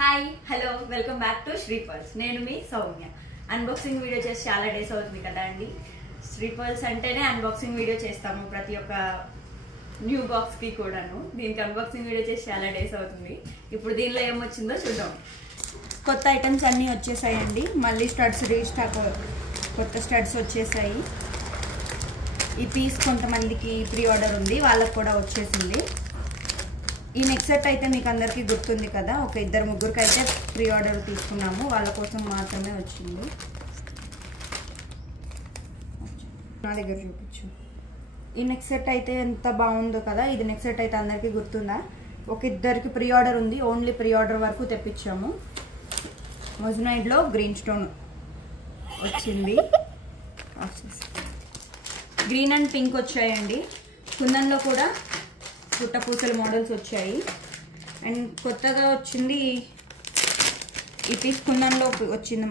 Hi hello welcome back to Sri Pearls. నేను మీ Soumya. Unboxing video చేసి చాలా డేస్ అవుతుంది కదా అండి. శ్రీ పర్ల్స్ అంటేనే అన్బాక్సింగ్ వీడియో చేస్తాము ప్రతి ఒక్క న్యూ బాక్స్కి కూడాను. దీనికి అన్బాక్సింగ్ వీడియో చేసి చాలా డేస్ అవుతుంది. ఇప్పుడు దీనిలో ఏమొచ్చిందో చూద్దాం. కొత్త ఐటమ్స్ అన్నీ వచ్చేసాయండి. మళ్ళీ స్టడ్స్ రీస్టాక్, కొత్త స్టడ్స్ వచ్చేసాయి. ఈ పీస్ కొంతమందికి ప్రీ ఆర్డర్ ఉంది, వాళ్ళకు కూడా వచ్చేసింది. ఈ నెక్ సెట్ అయితే మీకు అందరికీ గుర్తుంది కదా, ఒక ఇద్దరు ముగ్గురికి అయితే ప్రీ ఆర్డర్ తీసుకున్నాము, వాళ్ళ కోసం మాత్రమే వచ్చింది. నా దగ్గర చూపించు. ఈ నెక్ సెట్ అయితే ఎంత బాగుందో కదా. ఇది నెక్ సెట్ అయితే అందరికీ గుర్తుందా. ఒక ఇద్దరికి ప్రీ ఆర్డర్ ఉంది, ఓన్లీ ప్రీ ఆర్డర్ వరకు తెప్పించాము. మొజనైడ్లో గ్రీన్ స్టోన్ వచ్చింది. గ్రీన్ అండ్ పింక్ వచ్చాయండి. కుందన్లో కూడా పుట్టపూసల మోడల్స్ వచ్చాయి. అండ్ కొత్తగా వచ్చింది ఈ పీస్ కుందన్లో వచ్చింది.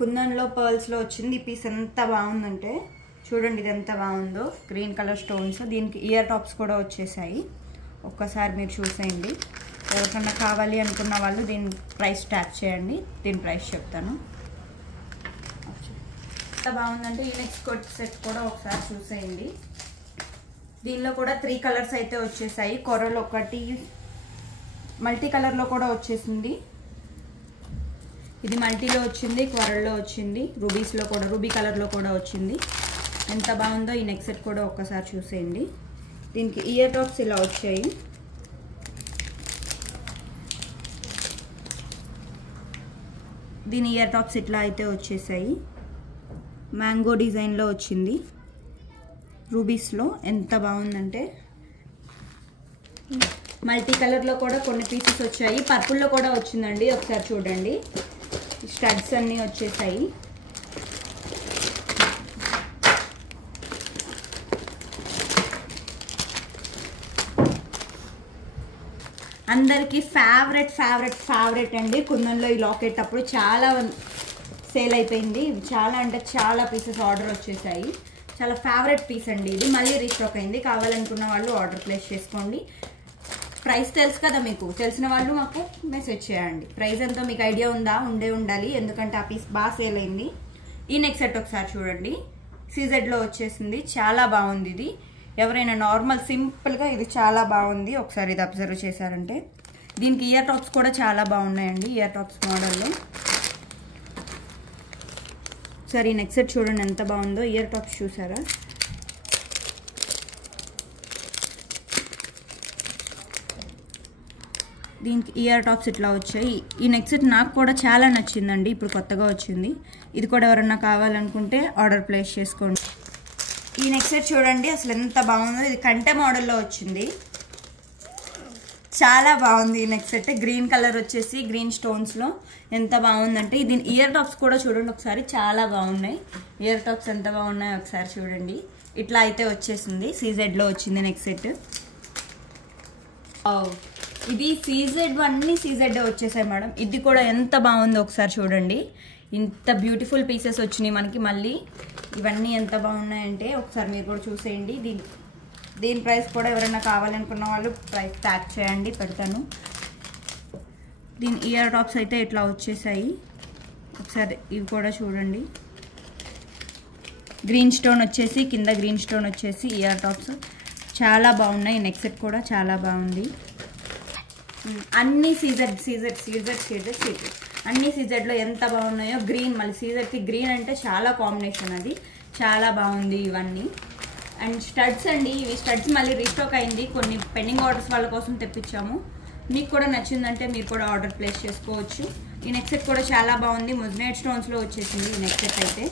కుందన్లో పర్ల్స్లో వచ్చింది. ఈ పీస్ ఎంత బాగుందంటే చూడండి, ఇది ఎంత బాగుందో. గ్రీన్ కలర్ స్టోన్స్, దీనికి ఇయర్ టాప్స్ కూడా వచ్చేసాయి. ఒక్కసారి మీరు చూసేయండి. ఎవరికన్నా కావాలి అనుకున్న వాళ్ళు దీని ప్రైస్ ట్యాగ్ చేయండి, దీని ప్రైస్ చెప్తాను. ఎంత బాగుందంటే ఈ నెక్స్ట్ కోట్ సెట్ కూడా ఒకసారి చూసేయండి. దీనిలో కూడా 3 కలర్స్ అయితే వచ్చేసాయి. కొరలు ఒకటి, మల్టీ కలర్లో కూడా వచ్చేసింది. ఇది మల్టీలో వచ్చింది, కొరల్లో వచ్చింది, రూబీస్లో కూడా, రూబీ కలర్లో కూడా వచ్చింది. ఎంత బాగుందో ఈ నెక్ సెట్ కూడా ఒక్కసారి చూసేయండి. దీనికి ఇయర్ టాప్స్ ఇలా వచ్చాయి. దీని ఇయర్ టాప్స్ ఇట్లా అయితే వచ్చేసాయి. మ్యాంగో డిజైన్లో వచ్చింది, రూబీస్లో. ఎంత బాగుందంటే మల్టీ కలర్లో కూడా కొన్ని పీసెస్ వచ్చాయి. పర్పుల్లో కూడా వచ్చిందండి, ఒకసారి చూడండి. స్టడ్స్ అన్నీ వచ్చేసాయి. అందరికీ ఫేవరెట్ ఫేవరెట్ ఫేవరెట్ అండి. కుందన్లో ఈ లాకెట్ అప్పుడు చాలా సేల్ అయిపోయింది. చాలా అంటే చాలా పీసెస్ ఆర్డర్ వచ్చేసాయి. చాలా ఫేవరెట్ పీస్ అండి ఇది. మళ్ళీ రీస్టాక్ అయింది. కావాలనుకున్న వాళ్ళు ఆర్డర్ ప్లేస్ చేసుకోండి. ప్రైస్ తెలుసు కదా మీకు, తెలిసిన వాళ్ళు మాకు మెసేజ్ చేయండి. ప్రైస్ ఎంతో మీకు ఐడియా ఉందా? ఉండాలి, ఎందుకంటే ఆ పీస్ బాగా సేల్ అయింది. ఈ నెక్ సెట్ ఒకసారి చూడండి, సీజెడ్లో వచ్చేసింది. చాలా బాగుంది ఇది. ఎవరైనా నార్మల్ సింపుల్గా ఇది చాలా బాగుంది. ఒకసారి ఇది అబ్జర్వ్ చేశారంటే దీనికి ఇయర్ టాప్స్ కూడా చాలా బాగున్నాయండి. ఇయర్ టాప్స్ మోడల్లో సరే ఈ నెక్ సెట్ చూడండి ఎంత బాగుందో. ఇయర్ టాప్స్ చూసారా? దీనికి ఇయర్ టాప్స్ ఇట్లా వచ్చాయి. ఈ నెక్ సెట్ నాకు కూడా చాలా నచ్చిందండి, ఇప్పుడు కొత్తగా వచ్చింది. ఇది కూడా ఎవరన్నా కావాలనుకుంటే ఆర్డర్ ప్లేస్ చేసుకోండి. ఈ నెక్ సెట్ చూడండి అసలు ఎంత బాగుందో. ఇది కంటె మోడల్లో వచ్చింది. చాలా బాగుంది ఈ నెక్ సెట్. గ్రీన్ కలర్ వచ్చేసి గ్రీన్ స్టోన్స్లో ఎంత బాగుందంటే. దీని ఇయర్ టాప్స్ కూడా చూడండి ఒకసారి, చాలా బాగున్నాయి. ఇయర్ టాప్స్ ఎంత బాగున్నాయి ఒకసారి చూడండి. ఇట్లా అయితే వచ్చేసింది. సీజెడ్లో వచ్చింది నెక్ సెట్. ఇది సీజెడ్, అన్ని సీజెడ్ వచ్చేసాయి మేడం. ఇది కూడా ఎంత బాగుందో ఒకసారి చూడండి. ఇంత బ్యూటిఫుల్ పీసెస్ వచ్చినాయి మనకి. మళ్ళీ ఇవన్నీ ఎంత బాగున్నాయంటే ఒకసారి మీరు కూడా చూసేయండి. దీని ప్రైస్ కూడా ఎవరైనా కావాలనుకున్న వాళ్ళు ప్రైస్ ట్యాగ్ చేయండి, పెడతాను. దీని ఇయర్ టాప్స్ అయితే ఇట్లా వచ్చేసాయి. ఒకసారి ఇవి కూడా చూడండి. గ్రీన్ స్టోన్ వచ్చేసి, కింద గ్రీన్ స్టోన్ వచ్చేసి ఇయర్ టాప్స్ చాలా బాగున్నాయి. నెక్ సెట్ కూడా చాలా బాగుంది. అన్ని సీజెడ్ అన్ని సీజెడ్లో ఎంత బాగున్నాయో. గ్రీన్, మళ్ళీ సీజెడ్కి గ్రీన్ అంటే చాలా కాంబినేషన్, అది చాలా బాగుంది ఇవన్నీ. అండ్ స్టడ్స్ అండి, ఇవి స్టడ్స్ మళ్ళీ రీస్టాక్ అయింది. కొన్ని పెండింగ్ ఆర్డర్స్ వాళ్ళ కోసం తెప్పించాము. మీకు కూడా నచ్చిందంటే మీరు కూడా ఆర్డర్ ప్లేస్ చేసుకోవచ్చు. ఈ నెక్ సెట్ కూడా చాలా బాగుంది. మొజనైడ్ స్టోన్స్లో వచ్చేసింది ఈ నెక్ సెట్ అయితే.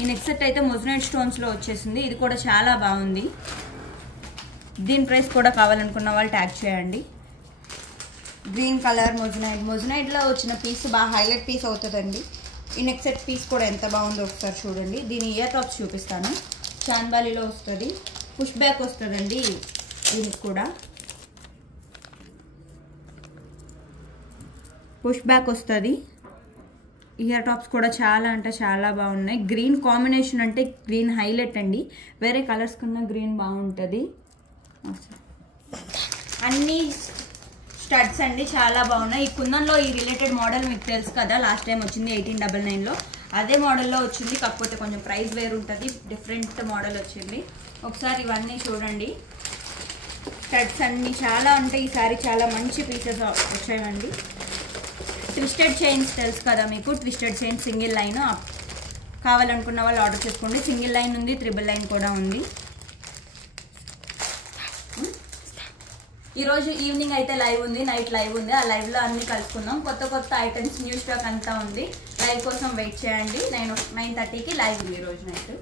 ఈ నెక్ సెట్ అయితే మొజనైడ్ స్టోన్స్లో వచ్చేసింది. ఇది కూడా చాలా బాగుంది. దీని ప్రైస్ కూడా కావాలనుకున్న వాళ్ళు ట్యాగ్ చేయండి. గ్రీన్ కలర్ మొజనైడ్లో వచ్చిన పీస్ బాగా హైలైట్ పీస్ అవుతుందండి. ఈ నెక్ సెట్ పీస్ కూడా ఎంత బాగుందో ఒకసారి చూడండి. దీని ఇయర్ టాప్స్ చూపిస్తాను. చాన్బాలీలో వస్తుంది, పుష్ బ్యాక్ వస్తుందండి. దీనికి కూడా పుష్ బ్యాక్ వస్తుంది. ఇయర్ టాప్స్ కూడా చాలా అంటే చాలా బాగున్నాయి. గ్రీన్ కాంబినేషన్ అంటే గ్రీన్ హైలైట్ అండి. వేరే కలర్స్ కన్నా గ్రీన్ బాగుంటుంది. అన్నీ స్టడ్స్ అండి, చాలా బాగున్నాయి. ఈ కుందన్లో ఈ రిలేటెడ్ మోడల్ మీకు తెలుసు కదా, లాస్ట్ టైం వచ్చింది 1899లో. అదే మోడల్లో వచ్చింది, కాకపోతే కొంచెం ప్రైస్ వేరు ఉంటుంది, డిఫరెంట్ మోడల్ వచ్చింది. ఒకసారి ఇవన్నీ చూడండి. స్టడ్స్ అన్నీ చాలా అంటే ఈసారి చాలా మంచి పీసెస్ వచ్చాయండి. ట్విస్టెడ్ చైన్స్ తెలుసు కదా మీకు, ట్విస్టెడ్ చైన్ సింగిల్ లైన్ కావాలనుకున్న వాళ్ళు ఆర్డర్ చేసుకోండి. సింగిల్ లైన్ ఉంది, ట్రిపుల్ లైన్ కూడా ఉంది. ఈరోజు ఈవినింగ్ అయితే లైవ్ ఉంది, నైట్ లైవ్ ఉంది. ఆ లైవ్లో అన్నీ కలుసుకుందాం. కొత్త కొత్త ఐటమ్స్, న్యూ స్టాక్ అంతా ఉంది. లైవ్ కోసం వెయిట్ చేయండి. 9:30కి లైవ్ ఉంది ఈరోజు నైట్.